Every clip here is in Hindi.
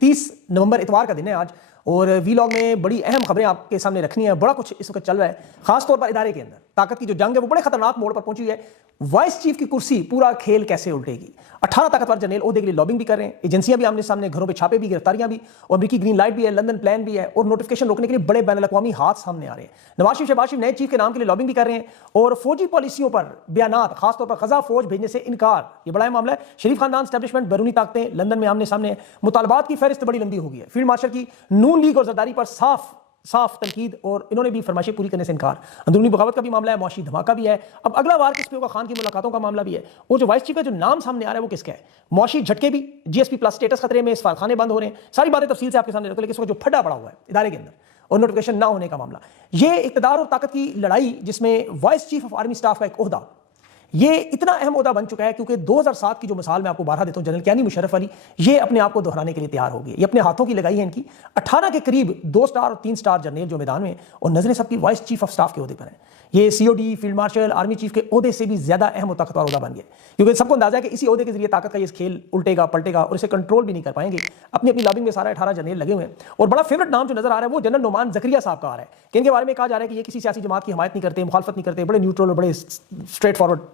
30 नवंबर इतवार का दिन है आज, और वीलॉग में बड़ी अहम खबरें आपके सामने रखनी है। बड़ा कुछ इस वक्त चल रहा है, खासतौर पर इदारे के अंदर ताकत की जो जंग है वो बड़े खतरनाक मोड़ पर पहुंची है। वाइस चीफ की कुर्सी पूरा खेल कैसे उल्टेगी। 18 ताकतवर जनरल ओहदे के लिए लॉबिंग भी कर रहे हैं, एजेंसियां भी आमने सामने, घरों पे छापे भी, गिरफ्तारियां भी, और अमेरिकी ग्रीन लाइट भी है, लंदन प्लान भी है, और नोटिफिकेशन रोकने के लिए बड़े बैन अल-अक़वामी हाथ सामने आ रहे हैं। नवाज शरीफ शहबाज शरीफ नए चीफ के नाम के लिए लॉबिंग भी कर रहे हैं, और फौजी पॉलिसियों पर बयानात, खासतौर पर गजा फौज भेजने से इनकार, ये बड़ा मामला है। शरीफ खानदान एस्टैब्लिशमेंट, बैरूनी ताकतें लंदन में आमने सामने, मुतालबात की फहरिस्त बड़ी लंबी हो गई है। फील्ड मार्शल की नून लीग और जरदारी पर साफ तनकीद, और इन्होंने भी फरमाइशें पूरी करने से इनकार। अंदरूनी बगावत का भी मामला है, मुआशी धमाका भी है। अब अगला वार किस पे होगा, खान की मुलाकातों का मामला भी है। और जो वाइस चीफ का जो नाम सामने आ रहा है वो किसका है, मुआशी झटके भी, जीएसपी प्लस स्टेटस खतरे में, सफारखाने बंद हो रहे हैं, सारी बातें तफसील से आपके सामने रखो। लेकिन जो फटा पड़ा हुआ है इदारे के अंदर और नोटिफिकेशन ना होने का मामला, ये इक़्तिदार और ताकत की लड़ाई, जिसमें vice chief of army staff का एक ओहदा, ये इतना अहम ओहदा बन चुका है क्योंकि 2007 की जो मिसाल मैं आपको बारहा देता हूं, जनरल कैनी मुशर्रफ अली, ये अपने आप को दोहराने के लिए तैयार हो गई। ये अपने हाथों की लगाई है इनकी। 18 के करीब 2 स्टार और 3 स्टार जनरल जो मैदान में, और नजरें सबकी वाइस चीफ ऑफ स्टाफ के ओहदे पर है। ये COD, field marshal, army chief के ओहदे से भी ज्यादा अहम और ताकतवर ओहदा बन गया, क्योंकि सबको अंदाजा है कि इसी ओहदे के जरिए ताकत का ये खेल उल्टेगा पलटेगा, और इसे कंट्रोल भी नहीं कर पाएंगे। अपनी लॉबिंग में सारा 18 जनरल लगे हुए हैं। और बड़ा फेवरेट नाम जो नजर आ रहा है वो जनरल नोमान जकरिया साहब का आ रहा है, कि इनके बारे में कहा जा रहा है कि ये किसी सियासी जमात की हमायत नहीं करते, मुखालफत नहीं करते, बड़े न्यूट्रल और बड़े स्ट्रेट फॉरवर्ड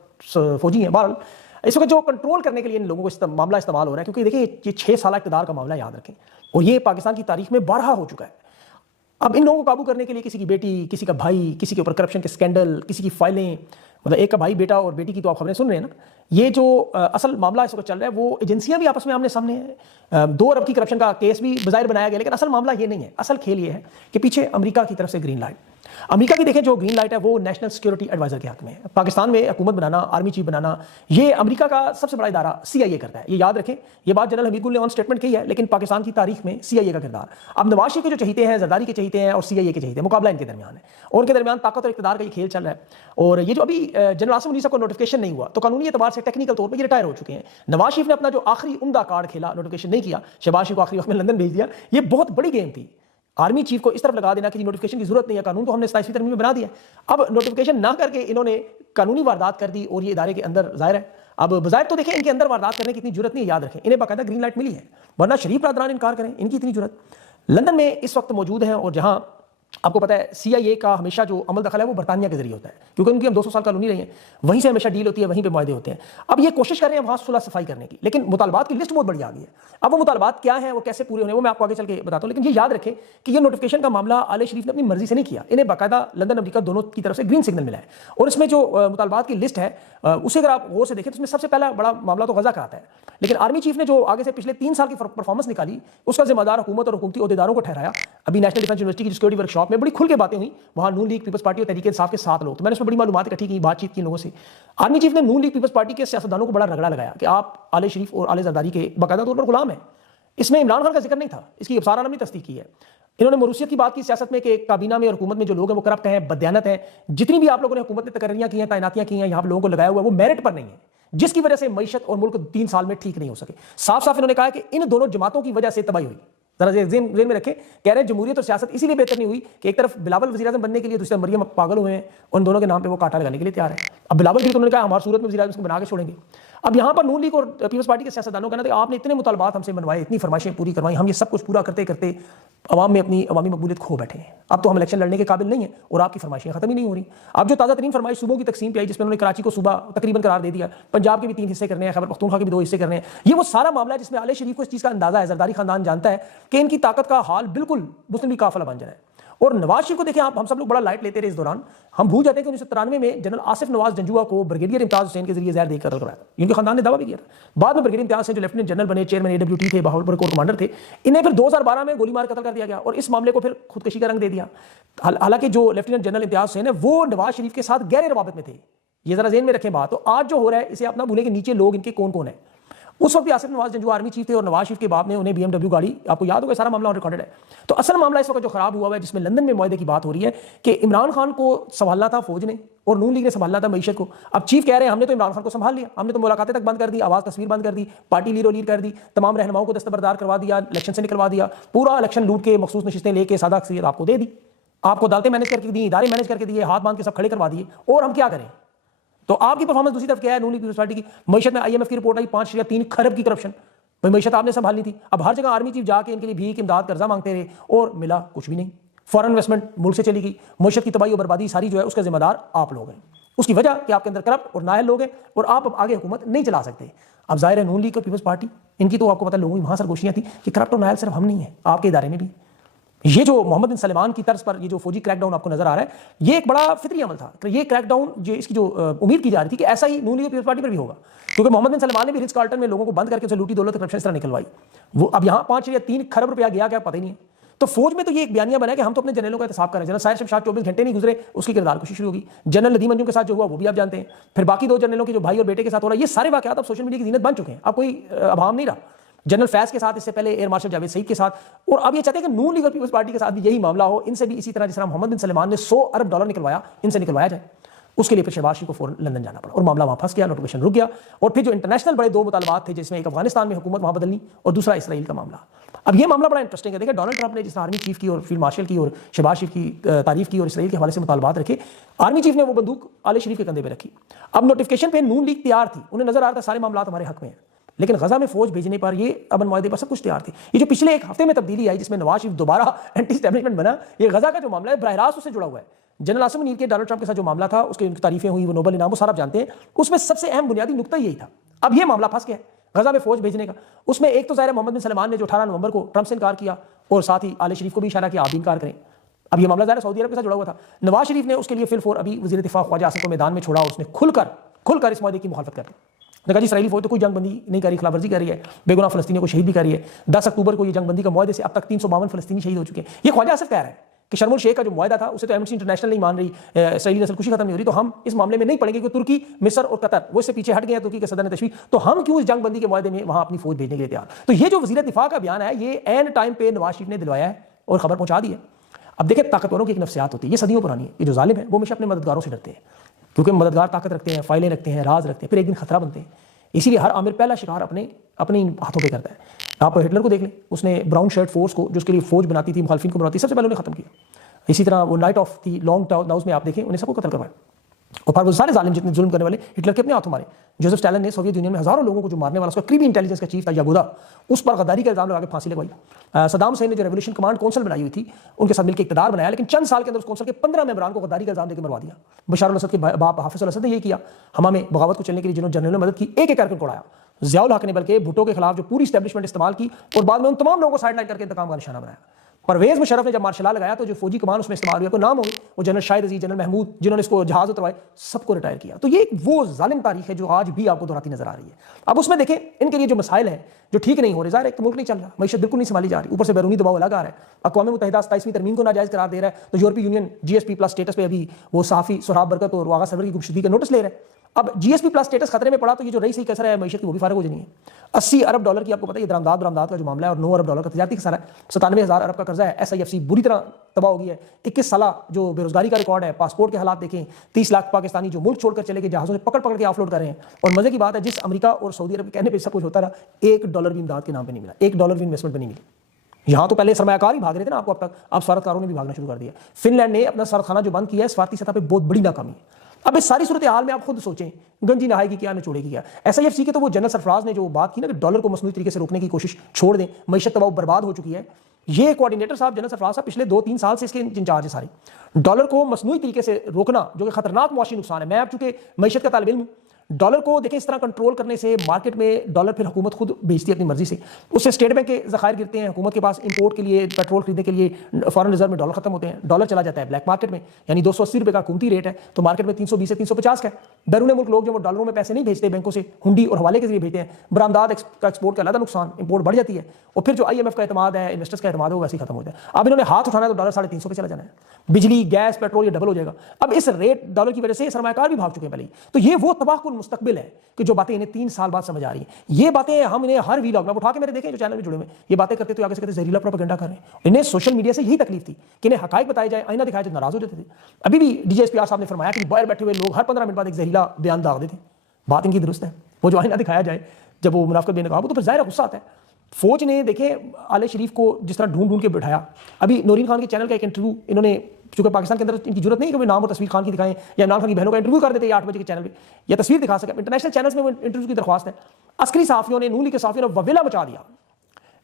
फौजी हैं। बहरहाल इस वक्त जो कंट्रोल करने के लिए इन लोगों को मामला इस्तेमाल हो रहा है, क्योंकि देखिए ये 6 साल इक़्तिदार का मामला, याद रखें, और ये पाकिस्तान की तारीख में बारहा हो चुका है। अब इन लोगों को काबू करने के लिए किसी की बेटी, किसी का भाई, किसी के ऊपर करप्शन के स्कैंडल, किसी की फाइलें, मतलब एक का भाई, बेटा और बेटी की तो आप खबरें सुन रहे हैं ना। ये जो असल मामला इस वक्त चल रहा है वो एजेंसियां भी आपस में आमने सामने है। 2 अरब की करप्शन का केस भी बज़ाहिर बनाया गया, लेकिन असल मामला ये नहीं है। असल खेल ये है कि पीछे अमेरिका की तरफ से ग्रीन लाइट, अमेरिका की देखें जो ग्रीन लाइट है वो नेशनल सिक्योरिटी एडवाइजर के हक में है। पाकिस्तान में हुकूमत बनाना, आर्मी चीफ बनाना, ये अमेरिका का सबसे बड़ा इदारा CIA करता है। ये याद रखें, ये बात जनरल हमीद गुल ने ऑन स्टेटमेंट की है, लेकिन पाकिस्तान की तारीख में CIA का किरदार। अब नवाज शरीफ के जो चहीते हैं, जरदारी के चहीते हैं और CIA के चहीते हैं, मुकाबला इनके दरमियान है, और उनके दरमियान ताकत और इक़्तिदार का ये खेल चल रहा है। और ये जो अभी जनरल आसिम मुनीर साहब को नोटिफिकेशन नहीं हुआ, तो कानूनी एतबार से टेक्निकल तौर पर ये रिटायर हो चुके हैं। नवाज शरीफ ने अपना जो आखिरी उम्दा कार्ड खेला, नोटिफिकेशन नहीं किया, शहबाज शरीफ को आखिरी वक्त में लंदन भेज दिया। ये बहुत बड़ी गेम थी, आर्मी चीफ को इस तरफ लगा देना कि नोटिफिकेशन की जरूरत नहीं है, कानून तो हमने 27वीं तरमीम में बना दिया। अब नोटिफिकेशन ना करके इन्होंने कानूनी वारदात कर दी, और ये इदारे के अंदर जाहिर है, अब बजाय तो देखें इनके अंदर वारदात करने की इतनी जरूरत नहीं है। याद रखें, इन्हें बाकायदा ग्रीन लाइट मिली है, वरना शरीफ बरदरान इनकार करें, इनकी इतनी जरूरत। लंदन में इस वक्त मौजूद हैं, और जहां आपको पता है CIA का हमेशा जो अमल दखल है वो बरतानिया के जरिए होता है, क्योंकि उनकी हम 200 साल कॉलोनी रही हैं, वहीं से हमेशा डील होती है, वहीं पे मुआहदे होते हैं। अब ये कोशिश कर रहे हैं वहां सुलह सफाई करने की, लेकिन मुतालबात की लिस्ट बहुत बड़ी आ गई है। अब वो मुतालबात क्या है, वो कैसे पूरे होने, वो मैं आपको आगे चल के बताता हूँ। लेकिन ये याद रखें कि ये नोटिफिकेशन का मामला आले शरीफ ने अपनी मर्जी से नहीं किया, इन्हें बाकायदा लंदन अमेरिका दोनों की तरफ से ग्रीन सिग्नल मिला है। और इसमें जो मुतालबात की लिस्ट है उसे अगर आप गौर से देखें तो उसमें सबसे पहला बड़ा मामला तो गजा का आता है, लेकिन आर्मी चीफ ने जो आगे से पिछले 3 साल की परफॉर्मेंस निकाली, उसका जिम्मेदार हुकूमत और हुकूमती ओहदेदारों को ठहराया। अभी नेशनल डिफेंस यूनिवर्सिटी की सिक्योरिटी वर्कशॉप में बड़ी खुल के बातें हुई, वहां नून लीग, पीपल्स पार्टी और तहरीक इंसाफ के 7 लोग, तो मैंने उसमें बड़ी मालूमात इकट्ठी की, बातचीत की लोगों से। आर्मी चीफ ने नून लीग, पीपल्स पार्टी के सियासतदानों को बड़ा रगड़ा लगाया कि आप आले शरीफ और आले जरदारी के बाकायदा तौर पर गुलाम है। इसमें इमरान खान का जिक्र नहीं था, इसकी अफसार आलम ने तस्दीक की है। इन्होंने मरूसियत की बात की सियासत में कि काबीना में और हुकूमत में जो लोग हैं वो करप्ट हैं, बदयानत हैं। जितनी भी आप लोगों ने हुकूमत में तकर्रियां की हैं, तैनातियां की हैं, यहाँ पर लोगों को लगाया हुआ है, वो मेरिट पर नहीं है, जिसकी वजह से मईशत और मुल्क 3 साल में ठीक नहीं हो सके। साफ साफ इन्होंने कहा कि इन दोनों जमातों की वजह से तबाही हुई। जरा जेन में रखें, कह रहे हैं जमहूरियत और सियासत इसीलिए बेहतर नहीं हुई कि एक तरफ बिलावल वज़ीर आज़म बनने के लिए, दूसरी तरफ मरियम पागल हुए हैं, उन दोनों के नाम पे वो कांटा लगाने के लिए तैयार है। अब बिलावल की तो उन्होंने कहा हमारी सूरत में वज़ीर आज़म बना के छोड़ेंगे। अब यहाँ पर नून लीग और पीपल्स पार्टी के सियासतदानों का ना, आपने इतने मुतालबात हमसे मनवाए, इतनी फरमाइशें पूरी करवाई, हम ये सब कुछ पूरा करते करते अवाम में अपनी अवामी मकबूलियत खो बैठे हैं। अब तो हम इलेक्शन लड़ने के काबिल नहीं है, और आपकी फरमाइशें खत्म ही नहीं हो रही। अब जो ताज़ा तरीन फरमाइश सूबों की तकसीम पे आई, जिसमें उन्होंने कराची को सूबा तकरीबन करार दे दिया, पंजाब के भी 3 हिस्से करने हैं, खैबर पख्तूनख्वा के भी 2 हिस्से करने हैं, ये वो सारा मामला है जिसमें आले शरीफ को इस चीज़ का अंदाजा है, जरदारी खानदान जानता है कि इनकी ताकत का हाल बिल्कुल मुस्लिम लीग काफिला बन जाए। और नवाज शरीफ को देखें आप, हम सब लोग बड़ा लाइट लेते रहे इस दौरान, हम भूल जाते हैं कि 1993 में जनरल आसिफ नवाज जंजुआ को ब्रिगेडियर इम्तियाज हुसैन के जरिए जहर देकर करवाया था। इनके खानदान ने दावा भी किया था। बाद में ब्रिगेडियर इम्तियाज हुसैन जो लेफ्टिनेंट जनरल बने, चेयरमैन AWT थे, बहावलपुर कोर कमांडर थे, इन्हें फिर 2012 में गोली मार कत्ल कर दिया गया, और इस मामले को फिर खुदकशी का रंग दे दिया। हालांकि जो लेफ्टिनेंट जनरल इम्तियाज हुसैन है वो नवाज शरीफ के साथ गहरे रवाबत में थे, ये जरा जेन में रखें बात। तो आज जो हो रहा है इसे आप ना भूलें कि नीचे लोग इनके कौन कौन है। उस वक्त आसिफ नवाज जंजुआ आर्मी चीफ थे, और नवाज शरीफ के बाप ने उन्हें BMW गाड़ी, आपको याद होगा सारा मामला रिकॉर्डेड है। तो असल मामला इस वक्त जो खराब हुआ है, जिसमें लंदन में मुआहदे की बात हो रही है कि इमरान खान को संभालना था फौज ने, और नून लीग ने संभालना था मईशत को। अब चीफ कह रहे हैं हमने तो इमरान खान को संभाल लिया, हमने तो मुलाकातें तक बंद कर दी, आवाज तस्वीर बंद कर दी, पार्टी लीरो लीर कर दी, तमाम रहनुमाओं को दस्तबरदार करवा दिया, इलेक्शन से निकलवा दिया, पूरा इलेक्शन लूट के मखसूस नशिस्तें लेके सादा अक्सरियत आपको दे दी, आपको अदालतें मैनेज करके दी, इदारे मैनेज करके दिए, हाथ बांध के सब खड़े करवा दिए, और हम क्या करें। तो आपकी परफॉर्मेंस दूसरी तरफ क्या है, नून लीग पीपल्स पार्टी की मईशत में IMF की रिपोर्ट आई 5 या 3 खरब की करप्शन, भाई मैशत आपने संभालनी थी। अब हर जगह आर्मी चीफ जाके इनके लिए भीख इमदाद कर्जा मांगते रहे और मिला कुछ भी नहीं। फॉरेन इन्वेस्टमेंट मुल्क से चली गई, मैशत की तबाही और बर्बादी सारी जो है उसका जिम्मेदार आप लोग हैं। उसकी वजह कि आपके अंदर करप्ट और नाअहल लोग हैं और आप अब आगे हुकूमत नहीं चला सकते। अब जाहिर है नून लीग और पीपल्स पार्टी, इनकी तो आपको पता है लोगों की वहां सरगोशियां थी कि करप्ट और नाअहल सिर्फ हम नहीं है, आपके इदारे में भी। ये जो मोहम्मद बिन सलमान की तर्ज पर ये जो फौजी क्रैकडाउन आपको नजर आ रहा है, ये एक बड़ा फितरी अमल था। ये क्रैकडाउन जो इसकी जो उम्मीद की जा रही थी कि ऐसा ही नून लीग और पीपल्स पार्टी पर भी होगा, क्योंकि मोहम्मद बिन सलमान ने भी रिच कार्ल्टन में लोगों को बंद करके उसे लूटी दौलत करप्शन इस तरह निकलवाई। वो अब यहाँ 5 या 3 खरब रुपया गया क्या पता ही नहीं है। तो फौज में तो ये एक बयानिया बना कि हम तो अपने जनरलों का एहतसाब कर रहे हैं। जनरल साहिर शमशाद 24 घंटे नहीं गुजरे उसकी किरदार कोशिश शुरू होगी। जनरल नदीम अंजुम के साथ जो हुआ वो भी आप जानते हैं। फिर बाकी 2 जनरलों के जो भाई और बेटे के साथ हो रहा है, ये सारे वाकयात अब सोशल मीडिया की जीनत बन चुके हैं। अब कोई अभाव नहीं रहा। जनरल फैज के साथ, इससे पहले एयर मार्शल जावेद सईद के साथ, और अब ये चाहते हैं कि नून लीग और पीपल्स पार्टी के साथ भी यही मामला हो। इनसे भी इसी तरह जिस तरह मोहम्मद बिन सलमान ने $100 अरब निकलवाया, इनसे निकलवाया जाए। उसके लिए फिर शहबाज शरीफ को फौरन लंदन जाना पड़ा और मामला वहां फंस गया, नोटिफिकेशन रुक गया। और फिर जो इंटरनेशनल बड़े 2 मुतालबात थे, जिसमें एक अफगानिस्तान में हुकूमत वहां बदलनी और दूसरा इसराइल का मामला। अब ये मामला बड़ा इंटरेस्टिंग है। देखिए डोनाल्ड ट्रंप ने जिस आर्मी चीफ की और फील्ड मार्शल की और शहबाज शरीफ की तारीफ की और इसराइल के हवाले से मुतालबात रखे, आर्मी चीफ ने वो बंदूक आले शरीफ के कंधे पे रखी। अब नोटिफिकेशन पे नून लीग तैयार थी, उन्हें नजर आ रहा था सारे मामला हमारे हक में हैं, लेकिन गजा में फौज भेजने पर ये अमन मुआहदे पर सब कुछ तैयार थी। ये जो पिछले 1 हफ्ते में तब्दीली आई जिसमें नवाज शरीफ दोबारा एंटी एस्टैब्लिशमेंट बना, ये गजा का जो मामला है बराह रास्त उससे जुड़ा हुआ है। जनरल आसिम मुनीर के डोनाल्ड ट्रंप के साथ जो मामला था, उसकी उनकी तारीफें हुई, वो नोबल इनाम, वो सारा आप जानते हैं। उसमें सबसे अहम बुनियादी नुकता यही था। अब ये मामला फंस गया गजा में फौज भेजने का। उसमें एक तो ज़ाहिर मोहम्मद बिन सलमान ने जो 18 नवंबर को ट्रंप से इनकार किया और साथ ही आले शरीफ को भी इशारा किया आप भी इनकार करें। अब ये मामला ज़ाहिर सऊदी अरब के साथ जुड़ा हुआ था। नवाज शरीफ ने उसके लिए फिलफोर अभी वज़ीर दिफा ख्वाजा आसिम को मैदान में छोड़ा, उसने खुलकर इस मुआहदे की मुखालफत कर दी। देखा जी इसराइली फौज तो कोई जंगबंदी नहीं कर रही, खिलाफवर्जी कर रही है, बेगुनाह फलस्तीनियों को शहीद भी कर रही है। 10 अक्टूबर को ये जंगबंदी का मुआहदे से अब तक 352 फलस्तीनी शहीद हो चुके हैं। ये ख्वाजा आसिफ कह रहा है कि शर्म शेख का जो मुआहदा था उसे तो एमनेस्टी इंटरनेशनल नहीं मान रही, इसराइली नस्लकुशी खत्म नहीं हो रही, तो हम इस मामले में नहीं पड़ेंगे क्योंकि तुर्की, मिस्र और कतर वो इससे पीछे हट गए हैं, तुर्की के सदर ने तशवीर, तो हम क्यों इस जंगबंदी के मुआहदे में वहां अपनी फौज भेजने के लिए तैयार। तो ये जो वज़ीर दिफा का बयान है, ये एन टाइम पे नवाज शरीफ ने दिलवाया है और खबर पहुंचा दी है। अब देखिए ताकतवरों की एक नफ्सियात होती है, ये सदियों पुरानी है। ये जो जालिम है वो हमेशा अपने मददगारों से डरते हैं, क्योंकि मददगार ताकत रखते हैं, फाइलें रखते हैं, राज रखते हैं, फिर एक दिन खतरा बनते हैं। इसीलिए हर आमिर पहला शिकार अपने हाथों पे करता है। आप हिटलर को देख लें, उसने ब्राउन शर्ट फोर्स को जो उसके लिए फौज बनाती थी, मुखालिफिन को बनाती, सबसे पहले उन्हें खत्म किया। इसी तरह वो night of the long now's में आप देखें, उन्हें सबको कत्ल करवाया और फिर वो सारे जालिम जितने जुल्म करने वाले हिटलर के अपने हाथों मारे। जोसेफ स्टालिन ने सोवियत यूनियन में हजारों लोगों को जो मारने वाला, उसका क्रीमी इंटेलिजेंस का चीफ था यागोदा, उस पर गद्दारी का इल्जाम लगा के फांसी लगवाई। सदाम हुसैन ने जो रेवोल्यूशन कमांड काउंसिल बनाई हुई थी, उनके साथ मिलकर इक़्तिदार बनाया, लेकिन चंद साल के अंदर उस काउंसिल के 15 मेंबरान को गद्दारी का इल्जाम देकर मरवा दिया। बशार अल असद के बाप हाफिज अल असद ने यह किया। हमा में बगावत को चलने के लिए जिन्होंने जनरल ने मदद की, एक करके उड़ाया। ज़ियाउल हक ने बल्कि भुट्टो के खिलाफ जो पूरी एस्टैब्लिशमेंट इस्तेमाल की और बाद में उन तमाम लोगों को साइडलाइन करके इंतकाम का निशाना बनाया। परवेज मुशर्रफ ने जब मार्शल लॉ लगाया तो जो फौजी कमान उसमें इस्तेमाल हुआ, कोई नाम होंगे, वो जनरल शाहिद अजीज, जनरल महमूद, जिन्होंने इसको जहाज उतरवाए, सबको रिटायर किया। तो ये वो जालिम तारीख है जो आज भी आपको दोहराती नजर आ रही है। अब उसमें देखें इनके लिए जो मसाइल हैं जो ठीक नहीं हो रहे, ज़ाहिर एक तो मुल्क नहीं चल रहा, मैशत बिल्कुल नहीं संभाली जा रही, ऊपर से बैरूनी दबाव अलग आ रहा है। अक़वाम मुत्तहिदा 27वीं तरमीम को नाजायज़ करार दे रहा है, तो यूरोपीय यूनियन GSP+ स्टेटस पे अभी वो सहाफ़ी सोहराब बरकत और वागा सरवर की गुमशुदगी का नोटिस ले रहा है। अब GSP+ स्टेटस खतरे में पड़ा तो ये जो रही सही कसर है मैशत की वो भी फारग हो जानी है। 80 अरब डॉलर की आपको पता है बरामदात का जो मामला है, और 9 अरब डॉलर का तजारती खसारा है। 97,000 अरब का कर्जा है। SIFC बुरी तरह तबाह हो गई है। 21 साल जो बेरोजगारी का रिकॉर्ड है, पासपोर्ट के हालात देखें, 30 लाख पाकिस्तानी जो मुल्क छोड़कर चले गए, जहाज़ों से पकड़ के ऑफलोड कर रहे हैं। और मजे की बात है, जिस अमेरिका और सऊदी अरब के कहने पर सब कुछ होता रहा, $1 भी इमदाद के नाम पर नहीं मिला, $1 भी इन्वेस्टमेंट पर नहीं मिली। यहाँ तो पहले सरमायाकार ही भाग रहे थे ना आपको, अब तक अब सफारतकारों ने भी भागना शुरू कर दिया। फिनलैंड ने अपना सफारतखाना जो बंद किया है, सफारती सतह पर बहुत बड़ी नाकामी है। अब इस सारी सूरत हाल में आप खुद सोचें, गंजी नहाएगी क्या, निचोड़ेगी क्या। SIFC के तो वो जनरल सरफराज ने जो बात की ना कि डॉलर को मसनूई तरीके से रोकने की कोशिश छोड़ दें, मैशत तबाह बर्बाद हो चुकी है। ये कोऑर्डिनेटर साहब जनरल सरफराज साहब पिछले 2-3 साल से इसके इंचार्ज है सारे। डॉलर को मसनूई तरीके से रोकना जो कि खतरनाक मुआशी नुकसान है। मैं अब चूंकि मैशत का तालिब इल्म हूं, डॉलर को देखें इस तरह कंट्रोल करने से मार्केट में डॉलर फिर हुकूमत खुद बेचती है अपनी मर्जी से, उससे स्टेट बैंक के ज़खायर गिरते हैं, हुकूमत के पास इंपोर्ट के लिए, पेट्रोल खरीदने के लिए फॉरेन रिजर्व में डॉलर खत्म होते हैं, डॉलर चला जाता है ब्लैक मार्केट में, यानी 280 रुपये का हुकूमती रेट है, तो मार्केट में 320 से 350 का है। बैरून मुल्क लोग जो वो डॉलरों में पैसे नहीं भेजते बैंकों से, हुंडी और हवाले के जरिए भेजते हैं। बरामदात का एक्सपोर्ट का अलग नुकसान, इंपोर्ट बढ़ जाती है, और फिर जो IMF का एतमाद है, इन्वेस्टर्स का एतमाद है, वो वैसे ही खत्म हो जाए। अब इन्होंने हाथ उठाना है तो डॉलर 350 पे चला जाना है। बिजली, गैस, पेट्रोल ये डबल हो जाएगा। अब इस रेट डॉलर की वजह से सरमायाकार भी भाग चुके हैं पहले। तो ये वो तबाहकुन मुस्तकबिल है कि जो बातें इन्हें 3 साल बाद समझ आ रही हैं। ये बातें हम इन्हें हर वीलॉग में उठा के मेरे देखें जो चैनल में जुड़े हुए, ये बातें करते तो आगे से कहते जहरीला प्रोपेगेंडा कर रहे हैं। इन्हें सोशल मीडिया से यही तकलीफ थी कि इन्हें हकायक बताए जाए, आईना दिखाया जाए, नाराज हो जाते थे। अभी भी DGSPR साहब ने फरमाया कि बाहर बैठे हुए लोग हर 15 मिनट बाद एक जहरीला बयान दाग देते। बात इनकी दुरुस्त है, वो जो आईना दिखाया जाए जब वो मुनाफिकत देने का, तो फिर जाहिर गुस्सा आता है। फौज ने देखे आले शरीफ को जिस तरह ढूंढ के बिठाया। अभी नूरीन खान के चैनल का एक इंटरव्यू इन्होंने क्योंकि पाकिस्तान के अंदर इनकी जरूरत नहीं है कि वे नाम और तस्वीर खान की दिखाएं या इमरान खान की बहनों का इंटरव्यू कर देते हैं 8 बजे के चैनल पे या तस्वीर दिखा सके। इंटरनेशनल चैनल्स में वो इंटरव्यू की दरख्वास्त है। अस्करी सहाफियों ने, नून लीग के सहाफियों ने ववेला मचा दिया।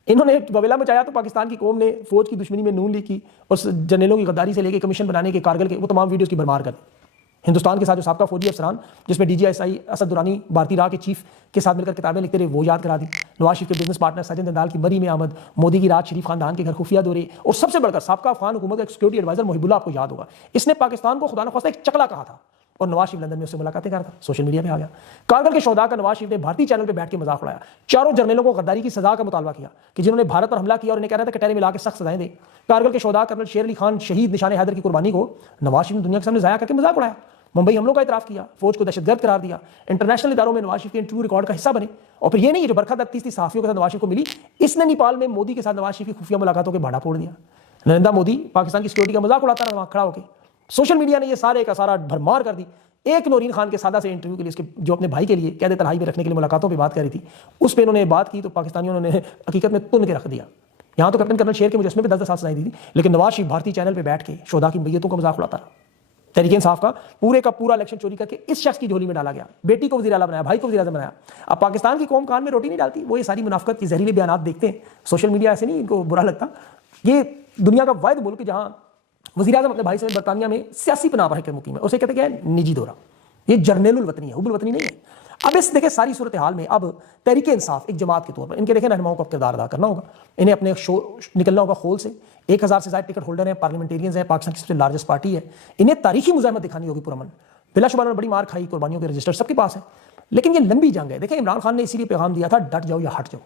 इन्होंने ववेला मचाया तो पाकिस्तान की कौम ने फौज की दुश्मनी में नून लीग की और जनरलों की गद्दारी से लेकर कमीशन बनाने के, कारगिल के, वो तमाम वीडियोज़ की भरमार कर दी। हिंदुस्तान के साथ जो साबका फौजी अफसरान, जिसमें DGSI असद दुरानी भारतीय राह के चीफ के साथ मिलकर किताबें लिखते रहे, वो याद करा दी। नवाज शरीफ के बिजनेस पार्टनर सचिन दंदाल की मरी में आमद, मोदी की रात शरीफ खानदान के घर खुफिया दौरे, और सबसे बढ़कर साबका अफगान हुकूमत का सिक्योरिटी एडवाइजर मुहिबुल्लाह, आपको याद होगा, इसने पाकिस्तान को खुदा न खास्ता एक चकला कहा था और नवाज शरीफ लंदन में उससे मुलाकातें कर रहा था, सोशल मीडिया पे आ गया। कारगिल के शोहदा का नवाज शरीफ ने भारतीय चैनल पे बैठ के मजाक उड़ाया। 4 जर्नलों को गद्दारी की सजा का मुतालबा किया कि जिन्होंने भारत पर हमला किया और इन्हें कह रहा था कटहरे मिला के सख्त सजाएं दे। कारगिल के शोहदा कर्नल शेर अली खान शहीद निशान हैदर की कुर्बानी को नवाज शरीफ ने दुनिया के सामने जाया करके मजाक उड़ाया। मुंबई हमलों का इतराफ किया, फौज को दहशतगर्द करार दिया, इंटरनेशनल इदारों में नवाज शरीफ के इंटरव्यू रिकॉर्ड का हिस्सा बने। और फिर ये नहीं, जो बरखा 30 सहाफियों के साथ नवाज शरीफ को मिली, इसने नेपाल में मोदी के साथ नवाज शरीफ की खुफिया मुलाकातों के भाड़ा फोड़ दिया। नरेंद्र मोदी पाकिस्तान की सिक्योरिटी का मजाक उड़ाता रहा वहां खड़ा होकर। सोशल मीडिया ने ये सारे का सारा भरमार कर दी। एक नौरीन खान के सादा से इंटरव्यू के लिए, इसके जो अपने भाई के लिए कैद तन्हाई में रखने के लिए मुलाकातों पर बात कर रही थी, उस पर इन्होंने बात की तो पाकिस्तानियों ने हकीकत में तुन के रख दिया। यहाँ तो कैप्टन कर्नल शेर के मुजस्मे पे 10 साल सजाई दी थी, लेकिन नवाज शरीफ भारतीय चैनल पर बैठ के शोधा की मैयतों का मजाक उड़ाता रहा। तहरीक इंसाफ का पूरा इलेक्शन चोरी करके इस शख्स की झोली में डाला गया। बेटी को वज़ीर आला बनाया, भाई को वज़ीर आज़म बनाया। अब पाकिस्तान की कौम कान में रोटी नहीं डालती, वो ये सारी मुनाफिकत की जहरीले बयानात देखते हैं। सोशल मीडिया ऐसे नहीं इनको बुरा लगता। ये दुनिया का वाहिद मुल्क जहां वज़ीर आज़म अपने भाई से बरतानिया में सियासी पनाह पर है मुकीम है, उसे कहते क्या है, निजी दौरा। ये जर्नैलुल वतनी है, हुबुल वतनी नहीं है। अब इस देखे सारी सूरत हाल में अब तहरीक इंसाफ एक जमात के तौर पर इनके देखें रहनुमाओं को किरदार अदा करना होगा। इन्हें अपने शो निकलना होगा खोल से। 1000 से ज़्यादा टिकट होल्डर हैं, पार्लियामेंटेरियंस हैं, पाकिस्तान की सबसे लार्जेस्ट पार्टी है। इन्हें तारीखी मुज़ाहमत दिखानी होगी पुरअमन। बिलाशुबा उन्होंने बड़ी मार खाई, कुर्बानियों के रजिस्टर सबके पास है, लेकिन ये लंबी जंग है। देखिए इमरान खान ने इसीलिए पैगाम दिया था, डट जाओ या हट जाओ।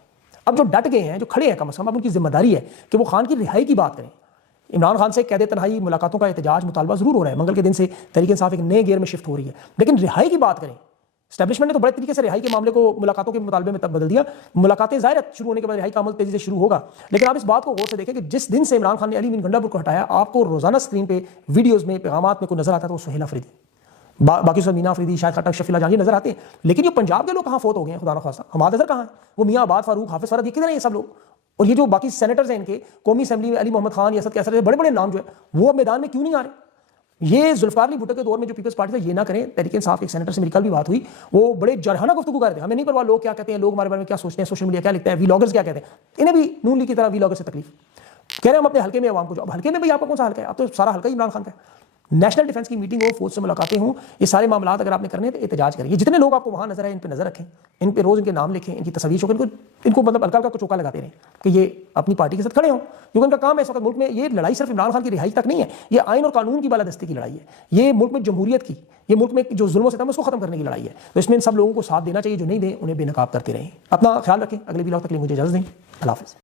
अब जो डट गए हैं, जो खड़े हैं, कम अज़ कम अब उनकी जिम्मेदारी है कि वो खान की रिहाई की बात करें। इमरान खान से कैद तन्हाई मुलाकातों का एहतजाज मुतालबा जरूर हो रहा है। मंगल के दिन से तहरीक इंसाफ एक नए गियर में शिफ्ट हो रही है, लेकिन रिहाई की बात करें। एस्टैब्लिशमेंट ने तो बड़े तरीके से रिहाई के मामले को मुलाकातों के मुतालबे में तब बदल दिया। मुलाकातें ज़ाहिर शुरू होने के बाद रिहाई का अमल तेजी से शुरू होगा, लेकिन आप इस बात को गौर से देखें कि जिस दिन से इमरान खान ने अली मीन गंडापुर को हटाया, आपको रोजाना स्क्रीन पे वीडियोस में पैगामात में कोई नजर आता है तो वो सुहेल अफरीदी, बाकी सब मीना अफरीदी, शायद खट्टक, शफीला जानी नजर आते हैं। लेकिन ये पंजाब के लोग कहाँ फोत हो गए हैं, खुदा न खास्ता। हमाद अजहर कहाँ है, वो मियाँ आबाद फारूक, हाफिज फरहद, ये किधर हैं ये सब लोग। और ये जो बाकी सेनेटर्स हैं इनके कौमी असेंबली में, अली मोहम्मद खान, यसद कैसर, बड़े बड़े नाम जो है वो अब मैदान में क्यों नहीं आ रहे। ये जुल्फिकार अली भुट्टो के दौर में जो पीपल्स पार्टी था, ये ना करें। तहरीक इंसाफ के सेनेटर से मेरी कल भी बात हुई, वो बड़े जरहाना गुफ्तगू कर रहे थे। हमें नहीं परवाह लोग क्या कहते हैं, लोग हमारे बारे में क्या सोचते हैं, सोशल मीडिया क्या लिखता है, वीलॉगर्स क्या कहते हैं। इन्हें भी नून लीग की तरह वीलॉगर से तकलीफ। कह रहे हैं हम अपने हल्के में आवाम को, जो अब हल्के में भाई आपका कौन सा हल्का है, अब तो सारा हल्का ही इमरान खान का है। नेशनल डिफेंस की मीटिंग हो, फौज से मुलाकातें हों, ये सारे मामला अगर आपने करने हैं तो एहतजाज करिए। जितने लोग आपको वहाँ नजर आए इन पर नजर रखें, इन पर रोज इनके नाम लिखें, इनकी तस्वीर शो, इनको मतलब हल्का हल्का चौका लगाते रहें कि ये अपनी पार्टी के साथ खड़े हों, क्योंकि उनका काम है इस वक्त मुल्क में। ये लड़ाई सिर्फ इमरान खान की रिहाई तक नहीं है, ये आइन और कानून की बालादस्ती की लड़ाई है। ये मुल्क में जमहूरियत की, ये मुल्क में जो जुल्म सितम है उसको खत्म करने की लड़ाई है। तो इसमें इन सब लोगों को साथ देना चाहिए, जो नहीं दें उन्हें बेनकाब करते रहें। अपना ख्याल रखें। अगले व्लॉग तक के लिए मुझे इजाजत दें। अल्लाह हाफ़िज़।